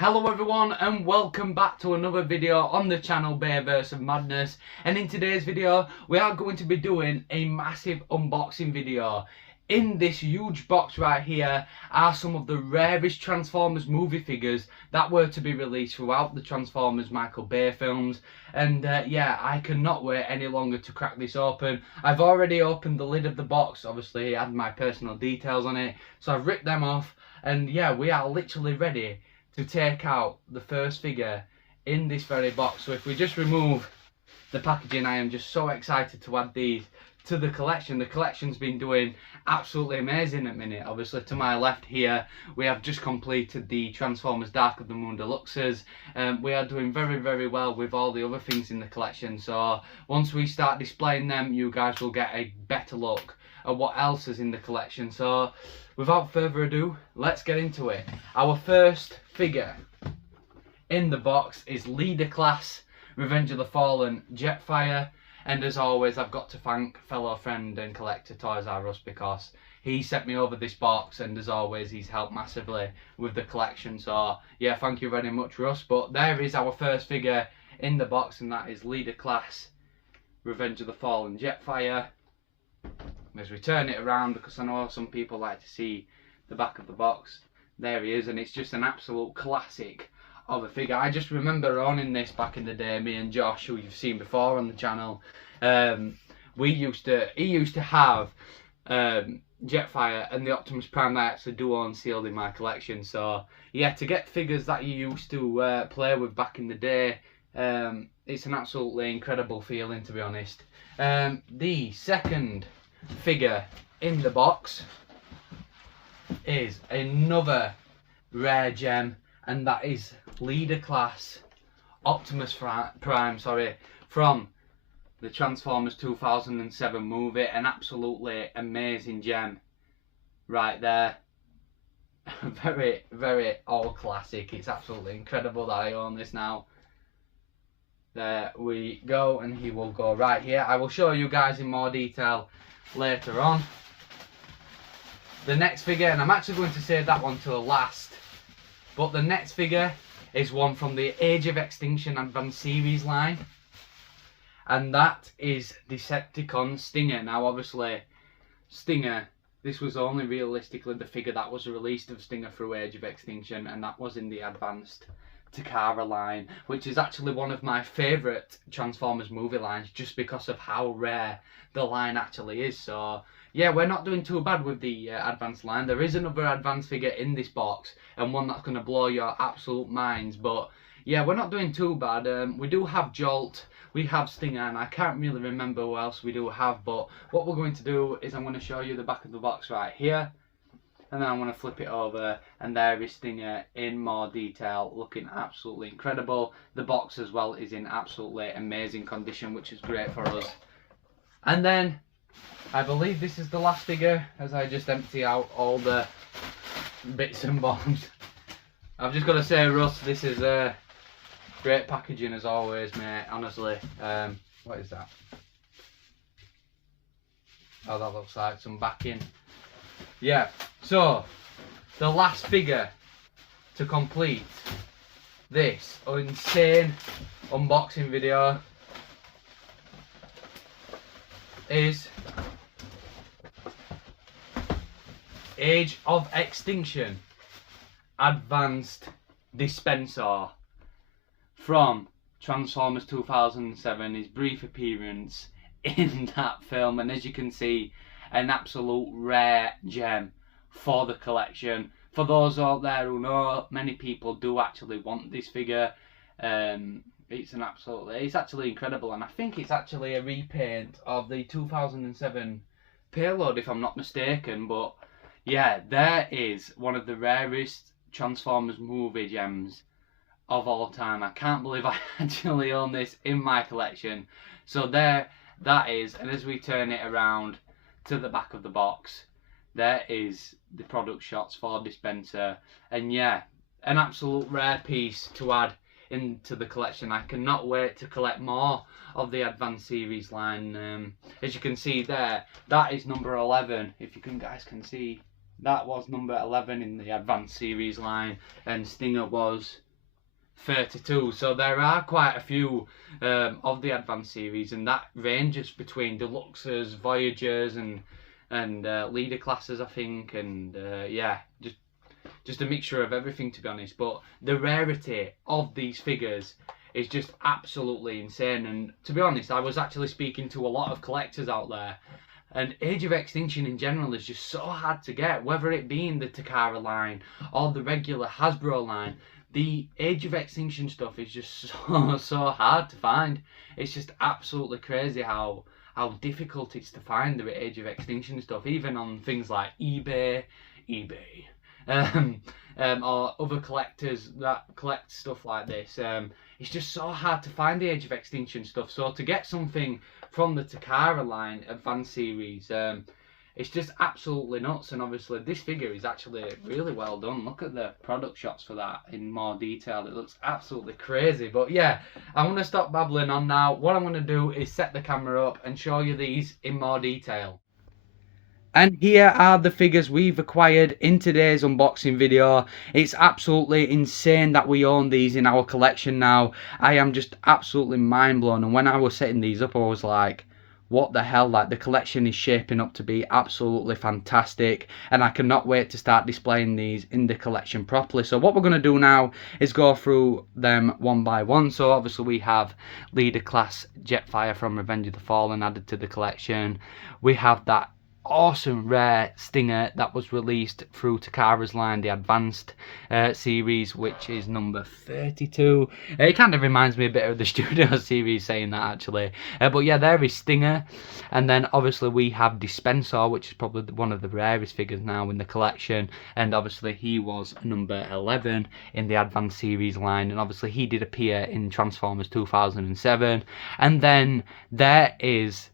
Hello everyone and welcome back to another video on the channel Bayverse of Madness, and in today's video we are going to be doing a massive unboxing video. In this huge box right here are some of the rarest Transformers movie figures that were to be released throughout the Transformers Michael Bay films, and yeah, I cannot wait any longer to crack this open. I've already opened the lid of the box, obviously it had my personal details on it, so I've ripped them off, and yeah, we are literally ready to take out the first figure in this very box. So if we just remove the packaging, I am just so excited to add these to the collection. The collection's been doing absolutely amazing at the minute. Obviously to my left here we have just completed the Transformers Dark of the Moon Deluxes. We are doing very well with all the other things in the collection, so once we start displaying them you guys will get a better look at what else is in the collection. So without further ado, let's get into it. Our first figure in the box is Leader Class Revenge of the Fallen Jetfire, and as always I've got to thank fellow friend and collector Toysareruss because he sent me over this box, and as always he's helped massively with the collection, so yeah, thank you very much Russ. But there is our first figure in the box, and that is Leader Class Revenge of the Fallen Jetfire. As we turn it around, because I know some people like to see the back of the box, there he is, and it's just an absolute classic of a figure. I just remember owning this back in the day, me and Josh, who you've seen before on the channel. He used to have Jetfire and the Optimus Prime that I actually do own sealed in my collection. So yeah, to get figures that you used to play with back in the day, it's an absolutely incredible feeling, to be honest. The second figure in the box is another rare gem, and that is Leader Class Optimus Prime, from the Transformers 2007 movie. An absolutely amazing gem right there. very old classic. It's absolutely incredible that I own this now. There we go, and he will go right here. I will show you guys in more detail later on. The next figure, and I'm actually going to save that one till last, but the next figure is one from the Age of Extinction Advanced Series line, and that is Decepticon Stinger. Now obviously Stinger, this was only realistically the figure that was released of Stinger through Age of Extinction, and that was in the Advanced Takara line, which is actually one of my favourite Transformers movie lines, just because of how rare the line actually is. So yeah, we're not doing too bad with the advanced line. There is another advanced figure in this box, and one that's going to blow your absolute minds, but yeah, we're not doing too bad. We do have Jolt, we have Stinger, and I can't really remember who else we do have, but what we're going to do is I'm going to show you the back of the box right here, and then I'm going to flip it over, and there is Stinger in more detail, looking absolutely incredible. The box as well is in absolutely amazing condition, which is great for us. And then I believe this is the last figure, as I just empty out all the bits and bobs. I've just got to say, Russ, this is great packaging as always, mate, honestly. What is that? Oh, that looks like some backing. Yeah, so the last figure to complete this insane unboxing video is Age of Extinction Advanced Dispenser from Transformers 2007, his brief appearance in that film, and as you can see, an absolute rare gem for the collection. For those out there who know, many people do actually want this figure. It's actually incredible, and I think it's actually a repaint of the 2007 Payload, if I'm not mistaken. But yeah, there is one of the rarest Transformers movie gems of all time. I can't believe I actually own this in my collection. So there that is, and as we turn it around to the back of the box, there is the product shots for Dispenser, and yeah, an absolute rare piece to add into the collection. I cannot wait to collect more of the Advanced Series line. As you can see there, that is number 11. If you guys can see, that was number 11 in the Advanced Series line, and Stinger was 32. So there are quite a few of the advanced series, and that ranges between deluxes, voyagers, and leader classes, I think, and yeah, just a mixture of everything, to be honest. But the rarity of these figures is just absolutely insane. And to be honest, I was actually speaking to a lot of collectors out there, and Age of Extinction in general is just so hard to get, whether it be in the Takara line or the regular Hasbro line. The Age of Extinction stuff is just so hard to find. It's just absolutely crazy how difficult it's to find the Age of Extinction stuff, even on things like eBay, or other collectors that collect stuff like this. It's just so hard to find the Age of Extinction stuff. So to get something from the Takara line Advanced Series, it's just absolutely nuts. And obviously this figure is actually really well done. Look at the product shots for that in more detail. It looks absolutely crazy. But yeah, I'm going to stop babbling on now. What I'm going to do is set the camera up and show you these in more detail. And here are the figures we've acquired in today's unboxing video. It's absolutely insane that we own these in our collection now. I am just absolutely mind blown. And when I was setting these up, I was like, what the hell, like the collection is shaping up to be absolutely fantastic, and I cannot wait to start displaying these in the collection properly. So what we're going to do now is go through them one by one. So obviously we have leader class Jetfire from Revenge of the Fallen added to the collection. We have that awesome rare Stinger that was released through Takara's line, the Advanced series, which is number 32. It kind of reminds me a bit of the Studio series saying that, actually. But yeah, there is Stinger. And then obviously we have Dispenser, which is probably one of the rarest figures now in the collection. And obviously he was number 11 in the Advanced series line. And obviously he did appear in Transformers 2007. And then there is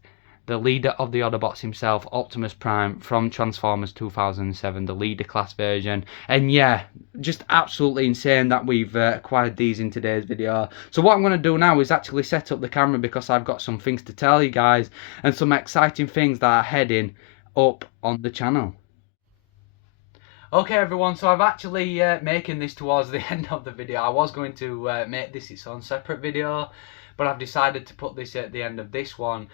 the leader of the Autobots himself, Optimus Prime, from Transformers 2007, the leader class version. And yeah, just absolutely insane that we've acquired these in today's video. So what I'm going to do now is actually set up the camera, because I've got some things to tell you guys, and some exciting things that are heading up on the channel. Okay everyone, so I've actually making this towards the end of the video. I was going to make this its own separate video, but I've decided to put this at the end of this one.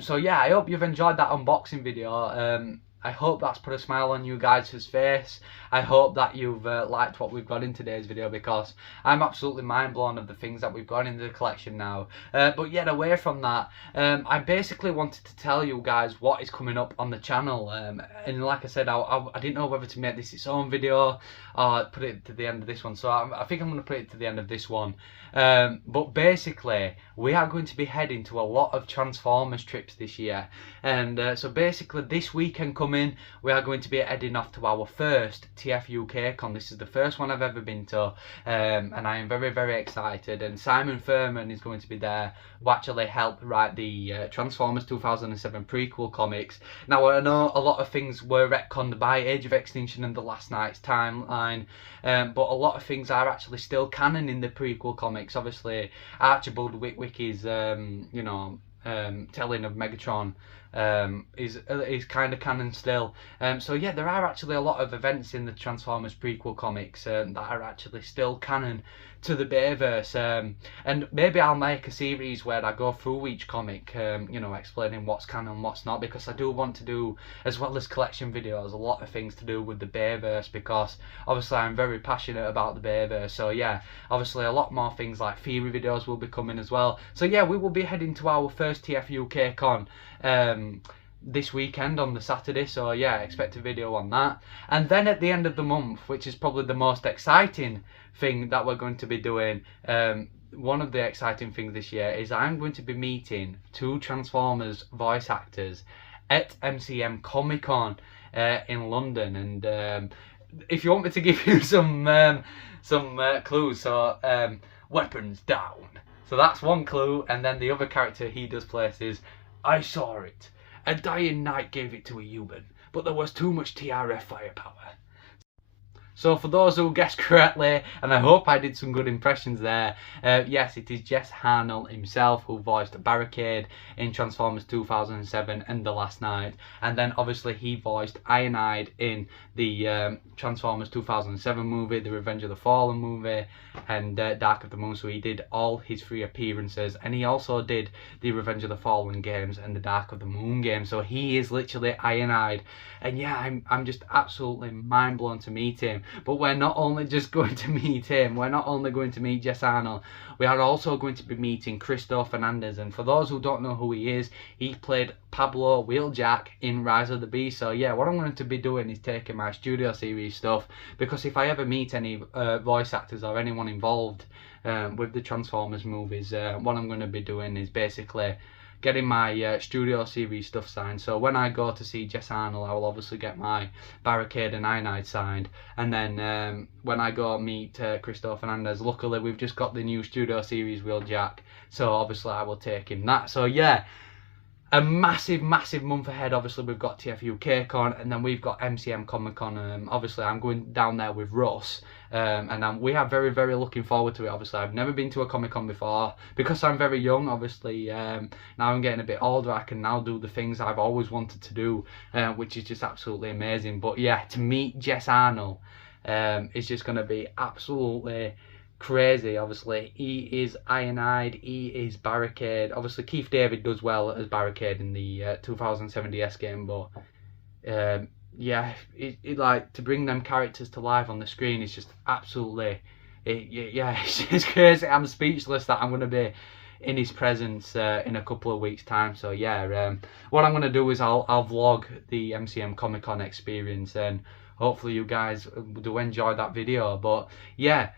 So yeah, I hope you've enjoyed that unboxing video. I hope that's put a smile on you guys' face. I hope that you've liked what we've got in today's video, because I'm absolutely mind blown of the things that we've got in the collection now. But yet away from that, I basically wanted to tell you guys what is coming up on the channel. And like I said, I didn't know whether to make this its own video or put it to the end of this one. So I think I'm going to put it to the end of this one. But basically, we are going to be heading to a lot of Transformers trips this year. And so basically this weekend coming, we are going to be heading off to our first TF UK Con. This is the first one I've ever been to, and I am very, very excited. And Simon Furman is going to be there, who actually helped write the Transformers 2007 prequel comics. Now, I know a lot of things were retconned by Age of Extinction and The Last Knight's timeline, but a lot of things are actually still canon in the prequel comics. Obviously, Archibald Witwicky's telling of Megatron is kind of canon still. So yeah, there are actually a lot of events in the Transformers prequel comics that are actually still canon to the Bayverse, and maybe I'll make a series where I go through each comic, explaining what's canon, what's not, because I do want to do, as well as collection videos, a lot of things to do with the Bayverse, because obviously I'm very passionate about the Bayverse. So yeah, obviously a lot more things like theory videos will be coming as well. So yeah, we will be heading to our first TF UK Con this weekend on the Saturday, so yeah, expect a video on that. And then at the end of the month, which is probably the most exciting thing that we're going to be doing, one of the exciting things this year is I'm going to be meeting 2 Transformers voice actors at MCM Comic Con in London. And if you want me to give you some clues, so weapons down, so that's one clue. And then the other character he does place is, I saw it. A dying knight gave it to a human, but there was too much TRF firepower. So for those who guessed correctly, and I hope I did some good impressions there, yes, it is Jess Harnell himself who voiced Barricade in Transformers 2007 and The Last Night, and then obviously he voiced Ironhide in the Transformers 2007 movie, the Revenge of the Fallen movie, and Dark of the Moon. So he did all his 3 appearances, and he also did the Revenge of the Fallen games and the Dark of the Moon games. So he is literally Ironhide, and yeah, I'm just absolutely mind blown to meet him. But we're not only just going to meet him, we're not only going to meet Jess Arnold, we are also going to be meeting Christoph Fernandez. And for those who don't know who he is, he played Pablo Wheeljack in Rise of the Beast. So yeah, what I'm going to be doing is taking my studio series stuff, because if I ever meet any voice actors or anyone involved with the Transformers movies, what I'm going to be doing is basically getting my studio series stuff signed. So when I go to see Jess Arnold, I will obviously get my Barricade and Ironhide signed, and then when I go meet Christoph Fernandez, luckily we've just got the new studio series Wheeljack, so obviously I will take him that. So yeah, a massive month ahead. Obviously we've got TF Con, and then we've got MCM Comic Con. Obviously I'm going down there with Russ, and we are very looking forward to it. Obviously I've never been to a Comic Con before, because I'm very young. Obviously now I'm getting a bit older, I can now do the things I've always wanted to do, which is just absolutely amazing. But yeah, to meet Jess Arnold is just going to be absolutely crazy. Obviously he is Ironhide, he is Barricade. Obviously Keith David does well as Barricade in the 2007 DS game, but yeah, it like, to bring them characters to life on the screen is just absolutely yeah, it's crazy. I'm speechless that I'm going to be in his presence in a couple of weeks time. So yeah, what I'm going to do is I'll vlog the MCM Comic Con experience, and hopefully you guys do enjoy that video. But yeah,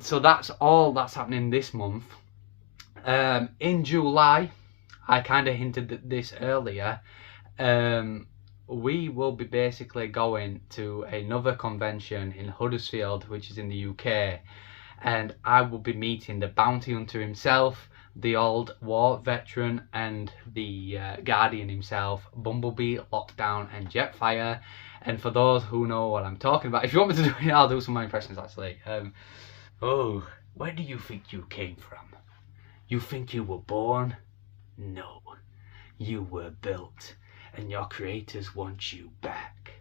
so that's all that's happening this month. In July, I kind of hinted at this earlier, we will be basically going to another convention in Huddersfield, which is in the UK, and I will be meeting the bounty hunter himself, the old war veteran, and the Guardian himself, Bumblebee, Lockdown and Jetfire. And for those who know what I'm talking about, if you want me to do it, I'll do some of my impressions actually. Oh, where do you think you came from? You think you were born? No, you were built, and your creators want you back.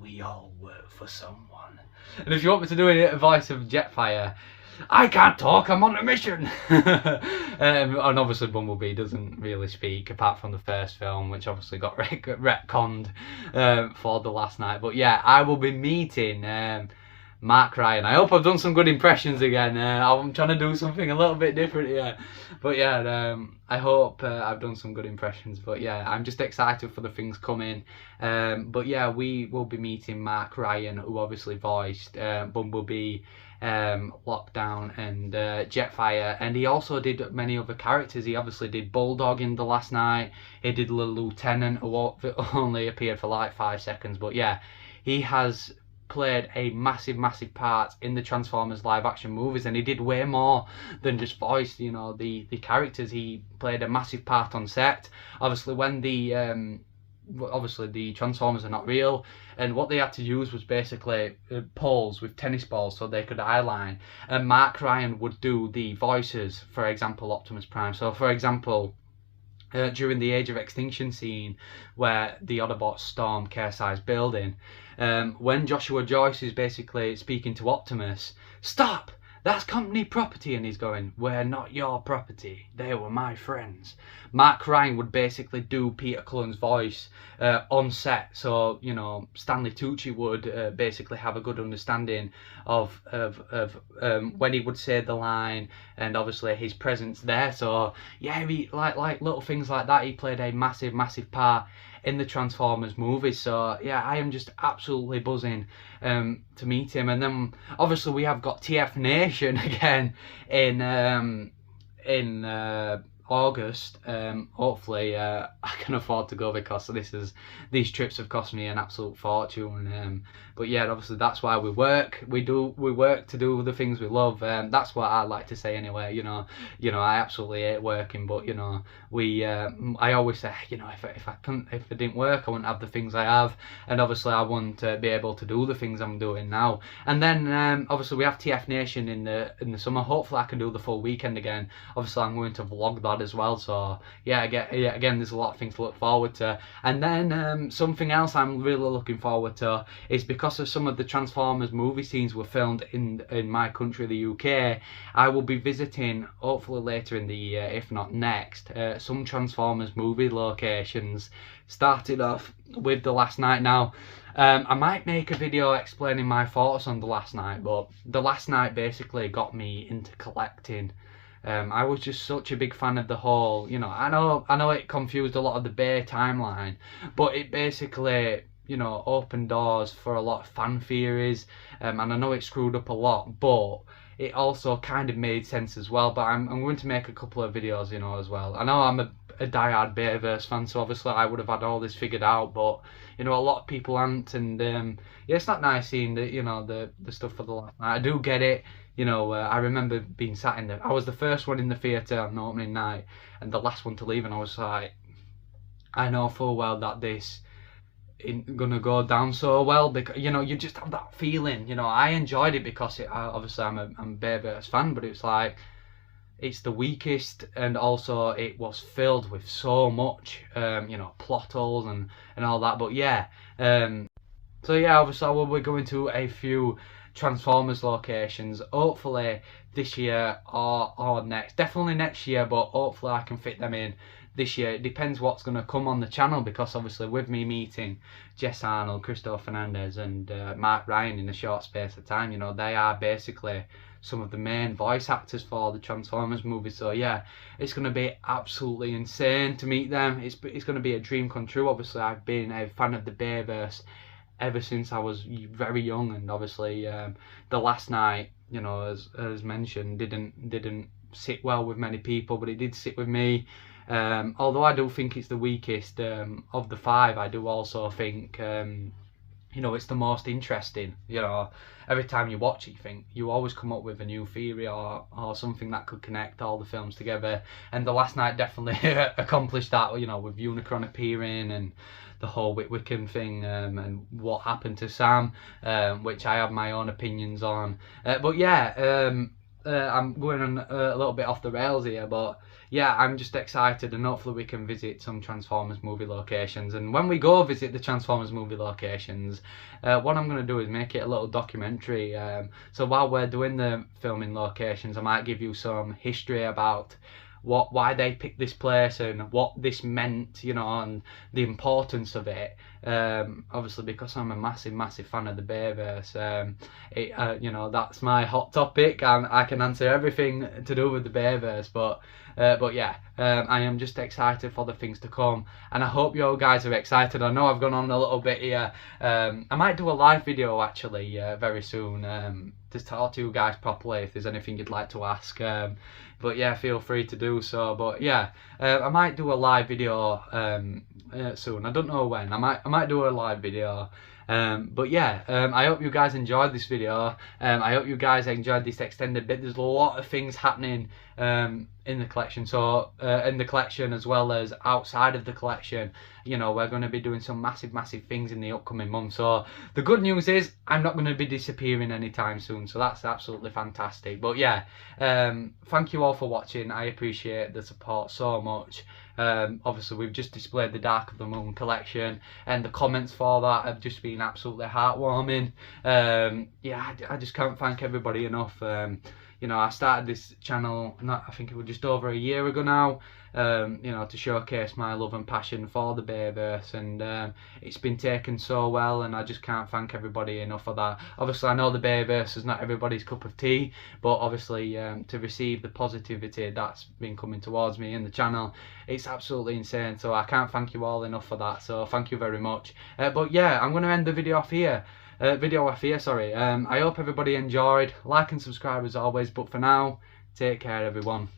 We all work for someone. And if you want me to do a voice of Jetfire, I can't talk, I'm on a mission. And obviously Bumblebee doesn't really speak, apart from the first film, which obviously got retconned for The Last Night. But yeah, I will be meeting Mark Ryan. I hope I've done some good impressions again. I'm trying to do something a little bit different here. But yeah, I hope I've done some good impressions. But yeah, I'm just excited for the things coming. But yeah, we will be meeting Mark Ryan, who obviously voiced Bumblebee, Lockdown and Jetfire, and he also did many other characters. He obviously did Bulldog in The Last Night, he did the Lieutenant, who only appeared for like 5 seconds, but yeah, he has played a massive part in the Transformers live action movies, and he did way more than just voice, you know, the characters. He played a massive part on set. Obviously when the Transformers are not real, and what they had to use was basically poles with tennis balls so they could eyeline, and Mark Ryan would do the voices, for example Optimus Prime. So for example, during the Age of Extinction scene where the Autobots storm Kearsarge's building, when Joshua Joyce is basically speaking to Optimus, "Stop! That's company property," and he's going, "We're not your property, they were my friends." Mark Ryan would basically do Peter Cullen's voice on set, so you know Stanley Tucci would basically have a good understanding of when he would say the line, and obviously his presence there. So yeah, he, like little things like that, he played a massive part in the Transformers movies. So yeah, I am just absolutely buzzing to meet him. And then obviously we have got TF Nation again in August, hopefully I can afford to go, because these trips have cost me an absolute fortune. But yeah, obviously that's why we work. We work to do the things we love. That's what I like to say anyway. I absolutely hate working, but I always say, if I didn't work, I wouldn't have the things I have, and obviously I wouldn't be able to do the things I'm doing now. And then obviously we have TF Nation in the summer. Hopefully I can do the full weekend again. Obviously I'm going to vlog that as well. So yeah, again, there's a lot of things to look forward to. And then something else I'm really looking forward to is, because of some of the Transformers movie scenes were filmed in my country, the UK, I will be visiting, hopefully later in the year, if not next, some Transformers movie locations, starting off with The Last Night. Now, I might make a video explaining my thoughts on The Last Night, but The Last Night basically got me into collecting. I was just such a big fan of the whole, I know it confused a lot of the Bay timeline, but it basically, opened doors for a lot of fan theories, and I know it screwed up a lot, but it also kind of made sense as well. But I'm going to make a couple of videos, as well. I know I'm a diehard Bayverse fan, so obviously I would have had all this figured out, but a lot of people aren't, and yeah, it's not nice seeing the stuff for The Last Night. I do get it. I remember being sat in I was the first one in the theatre on the opening night, and the last one to leave, and I was like, I know full well that this isn't gonna go down so well, because you just have that feeling. I enjoyed it because obviously I'm a Bayverse fan, but it's like, it's the weakest, and also it was filled with so much plot holes and all that. But yeah, so yeah, obviously we're going to a few Transformers locations, hopefully this year or next. Definitely next year, but hopefully I can fit them in this year. It depends what's going to come on the channel, because obviously with me meeting Jess Arnold, Christoph Fernandez and Mark Ryan in a short space of time, they are basically some of the main voice actors for the Transformers movies. So yeah, it's going to be absolutely insane to meet them. It's going to be a dream come true. Obviously I've been a fan of the Bayverse ever since I was very young, and obviously The Last Night, as mentioned, didn't sit well with many people, but it did sit with me. Although I do think it's the weakest of the five, I do also think it's the most interesting. Every time you watch it, you always come up with a new theory or something that could connect all the films together, and The Last Night definitely accomplished that, with Unicron appearing and the whole Wickham thing, and what happened to Sam, which I have my own opinions on. But yeah, I'm going on a little bit off the rails here, but yeah, I'm just excited, and hopefully we can visit some Transformers movie locations. And when we go visit the Transformers movie locations, what I'm going to do is make it a little documentary. So while we're doing the filming locations, I might give you some history about why they picked this place and what this meant, and the importance of it. Obviously because I'm a massive fan of the Bayverse, that's my hot topic, and I can answer everything to do with the Bayverse. But yeah, I am just excited for the things to come, and I hope you all guys are excited. I know I've gone on a little bit here. I might do a live video actually very soon, to talk to you guys properly if there's anything you'd like to ask. But yeah, feel free to do so. But yeah, I might do a live video soon. I don't know when. I might do a live video. But yeah, I hope you guys enjoyed this video. I hope you guys enjoyed this extended bit. There's a lot of things happening in the collection, so in the collection as well as outside of the collection. We're going to be doing some massive things in the upcoming months. So the good news is I'm not going to be disappearing anytime soon, so that's absolutely fantastic. But yeah, thank you all for watching. I appreciate the support so much. Obviously we've just displayed the Dark of the Moon collection, and the comments for that have just been absolutely heartwarming. Yeah, I just can't thank everybody enough. I started this channel, I think it was just over a year ago now, to showcase my love and passion for the Bayverse, and it's been taken so well, and I just can't thank everybody enough for that. Obviously I know the Bayverse is not everybody's cup of tea, but obviously to receive the positivity that's been coming towards me in the channel, it's absolutely insane. So I can't thank you all enough for that, so thank you very much. But yeah, I'm going to end the video off here. I hope everybody enjoyed. Like and subscribe as always, but for now, take care everyone.